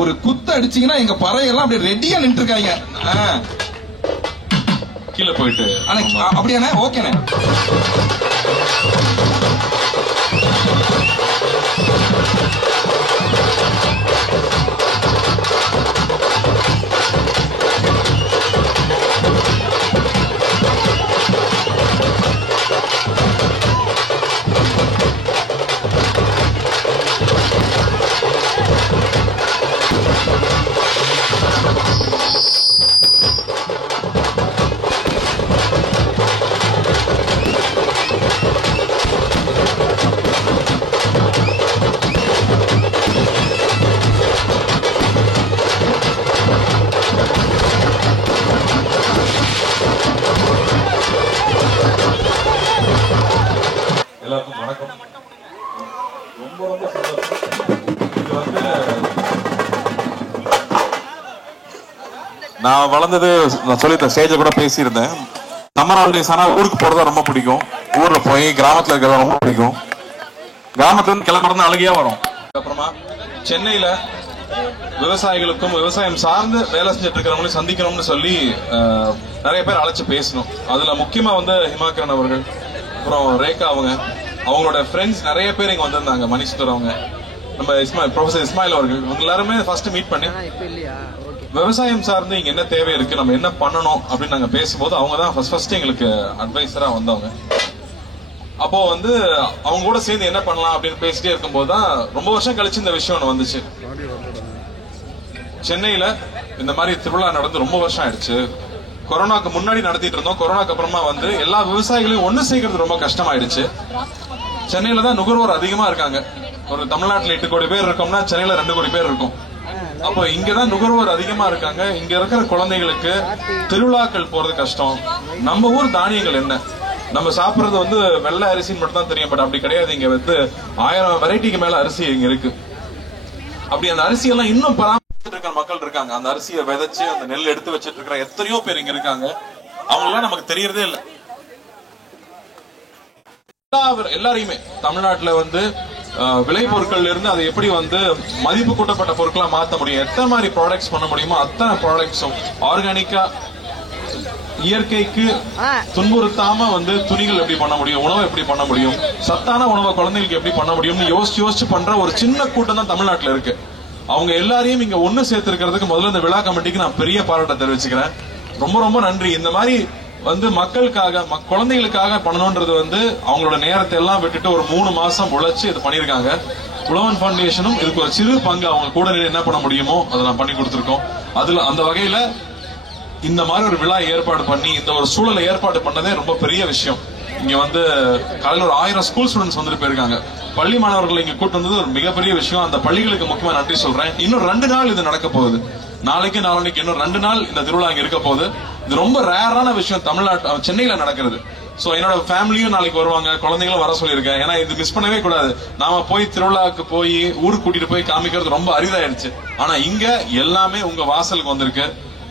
ஒரு குத்து அடிச்சீங்கன்னா எங்க பறையெல்லாம் அப்படியே ரெடியா நின்று இருக்காங்க. கீழே போயிட்டு அப்படியாண்ணே? ஓகேண்ணே. எல்லாருக்கும் வணக்கம். ரொம்ப ரொம்ப சந்தோஷம். இது வந்து நான் வளர்ந்தது, நான் சொல்லியிருந்தேன், ஸ்டேஜில் கூட பேசியிருந்தேன். சம்மர் ஹாலிடேஸ் ஆனால் ஊருக்கு போறதா ரொம்ப பிடிக்கும். ஊர்ல போய் கிராமத்துல இருக்கிறதா ரொம்ப பிடிக்கும். கிராமத்துல இருந்து கிளம்புறது அழகியா வரும். அப்புறமா சென்னையில விவசாயிகளுக்கும் விவசாயம் சார்ந்து வேலை செஞ்சுட்டு இருக்கிறவங்களையும் சந்திக்கணும்னு சொல்லி நிறைய பேர் அழைச்சு பேசணும். அதுல முக்கியமா வந்து ஹிமாக்கரன் அவர்கள், அப்புறம் ரேகா அவங்களோட ஃப்ரெண்ட்ஸ் நிறைய பேர் இங்க வந்திருந்தாங்க. மணிசுந்தர் அவங்க, நம்ம ப்ரொஃபசர் இஸ்மாயில் அவர்கள், இவங்க எல்லாருமே ஃபர்ஸ்ட் மீட் பண்ணி விவசாயம் சார்ந்து இங்க என்ன தேவை இருக்கு, நம்ம என்ன பண்ணணும் அப்படின்னு நாங்க பேசும்போது அவங்க தான் ஃபர்ஸ்ட் எங்களுக்கு அட்வைசரா வந்தவங்க. அப்போ வந்து அவங்க கூட சேர்ந்து என்ன பண்ணலாம் அப்படின்னு பேசிட்டே இருக்கும்போது தான் ரொம்ப வருஷம் கழிச்சு இந்த விஷயம் ஒன்று வந்துச்சு. சென்னையில இந்த மாதிரி திருவிழா நடந்து ரொம்ப வருஷம் ஆயிடுச்சு. கொரோனாக்கு முன்னாடி நடத்திட்டு இருந்தோம். கொரோனாக்கு அப்புறமா வந்து எல்லா விவசாயிகளையும் ஒண்ணு சேர்க்கறது ரொம்ப கஷ்டமாயிடுச்சு. சென்னையில தான் நுகர்வோர் அதிகமா இருக்காங்க. ஒரு தமிழ்நாட்டுல 8 கோடி பேர் இருக்கோம்னா சென்னையில 2 கோடி பேர் இருக்கும். அப்போ இங்கதான் நுகர்வோர் அதிகமா இருக்காங்க. இங்க இருக்கிற குழந்தைகளுக்கு திருவிழாக்கள் போறது கஷ்டம். நம்ம ஊர் தானியங்கள் என்ன, நம்ம சாப்பிடுறது வந்து வெள்ளை அரிசின்னு மட்டும் தான் தெரியும். பட் அப்படி கிடையாது. இங்க வந்து 1000 வெரைட்டிக்கு மேல அரிசி இங்க இருக்கு. அப்படி அந்த அரிசி எல்லாம் இன்னும் பராமரிச்சுட்டு இருக்கிற மக்கள் இருக்காங்க. அந்த அரிசியை விதைச்சு அந்த நெல் எடுத்து வச்சிட்டு இருக்கிற எத்தனையோ பேர் இங்க இருக்காங்க. அவங்க எல்லாம் நமக்கு தெரியறதே இல்லை. எல்லாரையுமே தமிழ்நாட்டுல வந்து விளைபொருட்கள்ல இருந்து அதை எப்படி வந்து மதிப்பு கூட்டப்பட்ட பொருட்களா மாற்ற முடியும், எத்தனை மாதிரி ப்ராடக்ட்ஸ் பண்ண முடியுமோ அத்தனை ப்ராடக்ட்ஸும் ஆர்கானிக்கா, இயற்கைக்கு துன்புறுத்தாம வந்து துணிகள் எப்படி பண்ண முடியும், உணவை எப்படி பண்ண முடியும், சத்தான உணவை குழந்தைகளுக்கு எப்படி பண்ண முடியும்னு யோசிச்சு பண்ற ஒரு சின்ன கூட்டம் தான் தமிழ்நாட்டுல இருக்கு. அவங்க எல்லாரையும் இங்க ஒண்ணு சேர்த்திருக்கிறதுக்கு முதல்ல இந்த விழா கமிட்டிக்கு நான் பெரிய பாராட்ட தெரிவிச்சுக்கிறேன். ரொம்ப ரொம்ப நன்றி. இந்த மாதிரி வந்து மக்களுக்காக, குழந்தைகளுக்காக பண்ணணும்ன்றது வந்து அவங்களோட நேரத்தை எல்லாம் விட்டுட்டு ஒரு 3 மாசம் உழைச்சு இது பண்ணிருக்காங்க. உழவன் ஃபவுண்டேஷனும் இதுக்கு ஒரு சிறு பங்கு அவங்க கூட என்ன பண்ண முடியுமோ அதை நான் பண்ணி கொடுத்துருக்கோம். அதுல அந்த வகையில இந்த மாதிரி ஒரு விழா ஏற்பாடு பண்ணி இந்த ஒரு சூழலை ஏற்பாடு பண்ணதே ரொம்ப பெரிய விஷயம். இங்க வந்து காலையில் ஒரு 1000 ஸ்கூல் ஸ்டூடெண்ட்ஸ் வந்துட்டு போயிருக்காங்க. பள்ளி மாணவர்கள் இங்க கூட்டு வந்தது ஒரு மிகப்பெரிய விஷயம். அந்த பள்ளிகளுக்கு முக்கியமா நன்றி சொல்றேன். இன்னும் 2 நாள் இது நடக்க போகுது. நாளைக்கு நாளைக்கு இன்னும் 2 நாள் இந்த திருவிழா இங்க இருக்க போகுது. இது ரொம்ப ரேரான விஷயம் தமிழ்நாட்டு, சென்னையில நடக்கிறது. சோ என்னோட ஃபேமிலியும் நாளைக்கு வருவாங்க, குழந்தைங்களும் வர சொல்லியிருக்கேன். ஏன்னா இது மிஸ் பண்ணவே கூடாது. நாம போய் திருவிழாவுக்கு போய் ஊருக்கு கூட்டிட்டு போய் காமிக்கிறது ரொம்ப அரிதாயிடுச்சு. ஆனா இங்க எல்லாமே உங்க வாசலுக்கு வந்திருக்கு.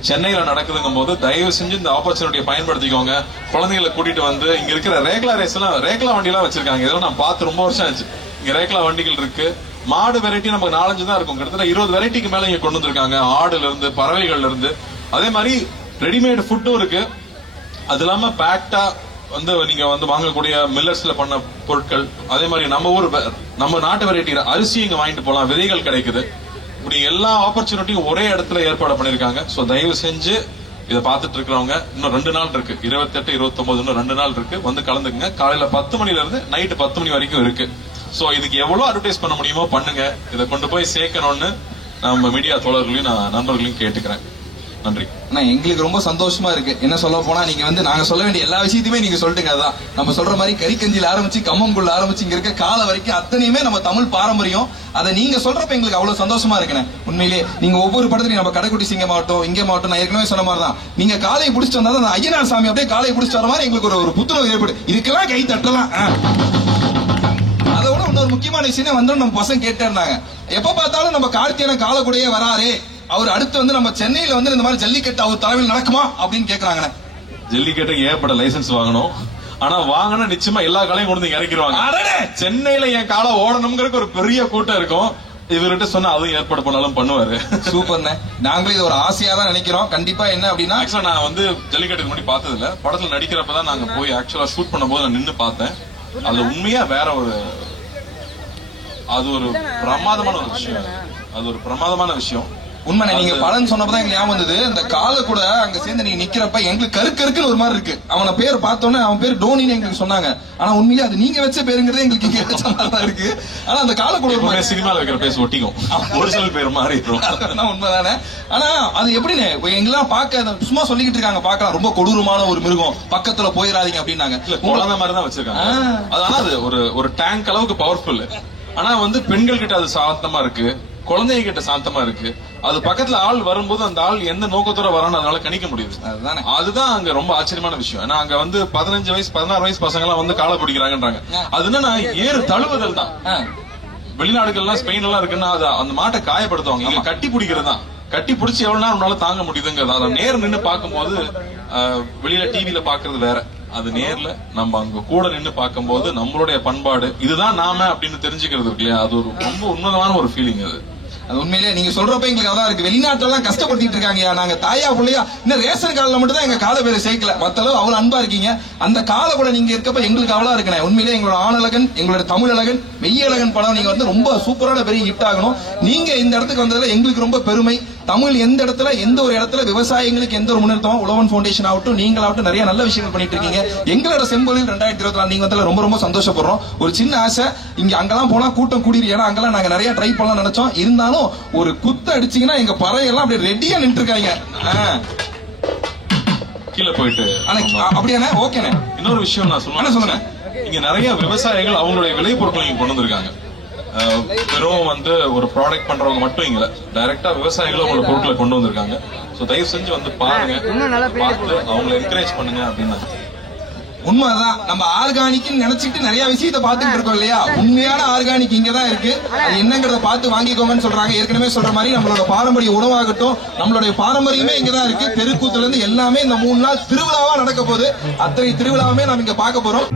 சென்னையில நடக்குதுங்கும் போது தயவு செஞ்சு இந்த ஆப்பர்ச்சுனிட்டியை பயன்படுத்திக்கோங்க. குழந்தைகளை கூட்டிட்டு வந்து இங்க இருக்கிற ரேக்லா ரேஸ் எல்லாம், ரேக்லா வண்டி எல்லாம் வச்சிருக்காங்க. இதெல்லாம் நான் பார்த்து ரொம்ப வருஷம் ஆச்சு. இங்க ரேக்லா வண்டிகள் இருக்கு. மாடு வெரைட்டி நமக்கு 4-5 தான் இருக்கும். கிட்டத்தட்ட 20 வெரைட்டிக்கு மேல இங்க கொண்டு வந்திருக்காங்க. ஆடுல இருந்து, பறவைகள்ல இருந்து. அதே மாதிரி ரெடிமேட் ஃபுட்டும் இருக்கு. அது இல்லாம பேக்டா வந்து நீங்க வந்து வாங்கக்கூடிய மில்லட்ஸ்ல பண்ண பொருட்கள். அதே மாதிரி நம்ம நாட்டு வெரைட்டி அரிசி இங்க வாங்கிட்டு போலாம். விதைகள் கிடைக்குது. இப்படி எல்லா ஆப்பர்ச்சுனிட்டியும் ஒரே இடத்துல ஏற்பாடு பண்ணிருக்காங்க. சோ தயவு செஞ்சு இதை பார்த்துட்டு இருக்கிறவங்க, இன்னும் 2 நாள் இருக்கு. 28, 29 இன்னும் 2 நாள் இருக்கு. வந்து கலந்துக்குங்க. காலையில 10 மணில இருந்து நைட்டு 10 மணி வரைக்கும் இருக்கு. சோ இதுக்கு எவ்வளவு அட்வர்டைஸ் பண்ண முடியுமோ பண்ணுங்க. இதை கொண்டு போய் சேர்க்கணும்னு நம்ம மீடியா தோழர்களையும் நான் நண்பர்களையும் கேட்டுக்கிறேன். நன்றி. எங்களுக்கு ரொம்ப சந்தோஷமா இருக்கு. என்ன சொல்ல போனா நீங்க வந்து நாங்க சொல்ல வேண்டிய எல்லா விஷயத்தையுமே நீங்க சொல்லிட்டுங்க. அதான் நம்ம சொல்ற மாதிரி கறிக்கஞ்சில ஆரம்பிச்சு கம்மங்குள்ள ஆரம்பிச்சு இங்க இருக்க கால வரைக்கும் அத்தனையுமே நம்ம தமிழ் பாரம்பரியம். அதை நீங்க சொல்றப்ப எங்களுக்கு அவ்வளவு சந்தோஷமா இருக்குண்ணே. உண்மையிலேயே நீங்க ஒவ்வொரு படத்துலயும் நம்ம கடைக்குட்டி சிங்கம் ஆகட்டும், இங்கே மாவட்டம், நான் ஏற்கனவே சொன்ன மாதிரி தான் நீங்க காலையை பிடிச்சிட்டு வந்தா அந்த ஐயனார் சாமி அப்படியே காலையை பிடிச்சிட்டு வர மாதிரி எங்களுக்கு ஒரு புத்துணர்வு ஏற்படு. இதுக்கெல்லாம் கை தட்டலாம். அதோட இன்னொரு முக்கியமான விஷயம் வந்து நம்ம பசங்க கேட்டே இருந்தாங்க, எப்ப பார்த்தாலும் நம்ம கார்த்தியான காலக்கூடையே வராரு, அவர் அடுத்து வந்து நம்ம சென்னையில வந்து இந்த மாதிரி ஜல்லிக்கட்டு அவர் தலைமையில் நடக்குமா அப்படின்னு கேக்குறாங்க. ஜல்லிக்கட்டு ஏற்பட லைசன்ஸ் வாங்கணும். ஆனா வாங்கினா நிச்சயமா எல்லா காலையும் கொண்டு இறக்கிடுவாங்க. சென்னையில என் காலை ஓடணுங்கிறதுக்கு ஒரு பெரிய கூட்டம் இருக்கும். இவர்கிட்ட சொன்னா அதுவும் ஏற்பாடு பண்ணாலும் பண்ணுவாரு. சூப்பர்ண்ணே. நாங்களும் இது ஒரு ஆசையா தான் நினைக்கிறோம். கண்டிப்பா என்ன அப்படின்னா, ஆக்சுவலா நான் வந்து ஜல்லிக்கட்டுக்கு முன்னாடி பார்த்தது இல்ல, படத்துல நடிக்கிறப்பதான் நாங்க போய் ஆக்சுவலா ஷூட் பண்ணும்போது நான் நின்னு பார்த்தேன். அது உண்மையா வேற ஒரு, அது ஒரு பிரமாதமான ஒரு விஷயம். அது ஒரு பிரமாதமான விஷயம். உண்மை. நீங்க பலன் சொன்னப்பதான் எங்களுக்கு ஞாபகம் வந்தது. இந்த கால கூட அங்க சேர்ந்து நீங்க நிக்கிறப்ப எங்களுக்கு கருக்குன்னு ஒரு மாதிரி இருக்கு. அவன பேர் பார்த்தோன்னே அவன் பேர் டோனின்னு எங்களுக்கு சொன்னாங்க. ஆனா உண்மையிலே அது நீங்க வச்ச பேருங்கிறதே எங்களுக்கு இங்க வச்ச மாதிரி தான் இருக்கு. ஆனா அந்த கால கூட ஒரு மாதிரி சினிமால வைக்கிற பேர் ஒட்டிக்கும், ஒரிஜினல் பேர் மாதிரி இருக்கும். உண்மைதானே. ஆனா அது எப்படின்னு எங்கெல்லாம் பாக்க சும்மா சொல்லிக்கிட்டு இருக்காங்க, பாக்கலாம் ரொம்ப கொடூரமான ஒரு மிருகம், பக்கத்துல போயிடாதீங்க அப்படின்னாங்க. குழந்தை மாதிரி தான் வச்சிருக்காங்க. அதனால அது ஒரு டேங்க் அளவுக்கு பவர்ஃபுல். ஆனா வந்து பெண்கள் கிட்ட அது சாந்தமா இருக்கு, குழந்தைங்க கிட்ட சாந்தமா இருக்கு. அது பக்கத்துல ஆள் வரும்போது அந்த ஆள் எந்த நோக்கத்தோட வரான்னு அதனால கணிக்க முடியுது. அதுதான் அங்க ரொம்ப ஆச்சரியமான விஷயம். ஏன்னா அங்க வந்து 15 வயசு 16 வயசு பசங்க எல்லாம் வந்து காலை பிடிக்கிறாங்கன்றாங்க. அது என்னன்னா ஏறு தழுவுதல் தான். வெளிநாடுகள்லாம் ஸ்பெயின் எல்லாம் இருக்குன்னா அது அந்த மாட்டை காயப்படுத்துவாங்க, இங்க கட்டி பிடிக்கிறது தான். கட்டி பிடிச்சி எவ்வளவு நேரம் உன்னால தாங்க முடியுதுங்கிறது. அதை நேர் நின்று பார்க்கும்போது வெளியில டிவில பாக்குறது வேற, அது நேர்ல நம்ம அங்க கூட நின்று பார்க்கும்போது நம்மளுடைய பண்பாடு இதுதான் நாம அப்படின்னு தெரிஞ்சுக்கிறது இருக்கு இல்லையா, அது ஒரு ரொம்ப உன்னதமான ஒரு ஃபீலிங். அது உண்மையிலே நீங்க சொல்றப்ப எங்களுக்கு அதான் இருக்கு. வெளிநாட்டுல எல்லாம் கஷ்டப்படுத்திட்டு இருக்காங்க, நாங்க தாயா பிள்ளையா இன்னும் ரேஷன் கார்டுல மட்டும் தான் எங்க கால பேரை சேர்க்கல, மத்த அளவு அவ்வளவு அன்பா இருக்கீங்க. அந்த கால கூட நீங்க இருக்கப்ப எங்களுக்கு அவ்வளவு இருக்கணும். உண்மையிலே எங்களோட ஆணழகன், எங்களோட தமிழழகன், மெய்யழகன் படம் நீங்க வந்து ரொம்ப சூப்பரான பெரிய ஹிட் ஆகணும். நீங்க இந்த இடத்துக்கு வந்ததுல எங்களுக்கு ரொம்ப பெருமை. தமிழ் எந்த இடத்துல எந்த ஒரு இடத்துல விவசாயிகளுக்கு எந்த ஒரு முன்னேற்றமும் உழவன் ஃபவுண்டேஷன் ஆகட்டும் நீங்களாகட்டும் நிறைய நல்ல விஷயங்கள் பண்ணிட்டு இருக்கீங்க. எங்களோட செம்பொழில் 2024 நீங்க வந்ததுல ரொம்ப ரொம்ப சந்தோஷப்படுறோம். ஒரு சின்ன ஆசை, இங்க அங்கெல்லாம் போனா கூட்டம் கூடிரு, ஏன்னா அங்கெல்லாம் நாங்க நிறைய ட்ரை பண்ணலாம் நினைச்சோம். இருந்தாலும் ஒரு குத்து அடிச்சீங்கன்னா எங்க பறையெல்லாம் அப்படியே ரெடியா நின்று இருக்காங்க. கீழே போயிட்டு அப்படியானே ஓகேண்ணே. இன்னொரு விஷயம் நான் சொல்லுங்க. இங்க நிறைய விவசாயிகள் அவங்களுடைய விளைபொருட்களை இங்க கொண்டு வந்திருக்காங்க. வெறும் வந்து ஒரு ப்ராடக்ட் பண்றவங்க மட்டும் இங்க டைரக்டா விவசாயிகளும் அவங்களோட பொருட்களை கொண்டு வந்திருக்காங்க. சோ தயவு செஞ்சு வந்து பாருங்க, பார்த்து அவங்களை என்கரேஜ் பண்ணுங்க அப்படின்னு. உண்மைதான். நம்ம ஆர்கானிக் நினைச்சிட்டு நிறைய விஷயத்த பாத்துட்டு இருக்கோம் இல்லையா, உண்மையான ஆர்கானிக் இங்கதான் இருக்கு. அது என்னங்கறத பார்த்து வாங்கிக்கோங்கன்னு சொல்றாங்க. ஏற்கனவே சொல்ற மாதிரி நம்மளோட பாரம்பரிய உணவாகட்டும், நம்மளுடைய பாரம்பரியமே இங்கதான் இருக்கு. தெருக்கூத்துல இருந்து எல்லாமே இந்த 3 நாள் திருவிழாவா நடக்க போகுது. அத்தனை திருவிழாவுமே நம்ம இங்க பார்க்க போறோம்.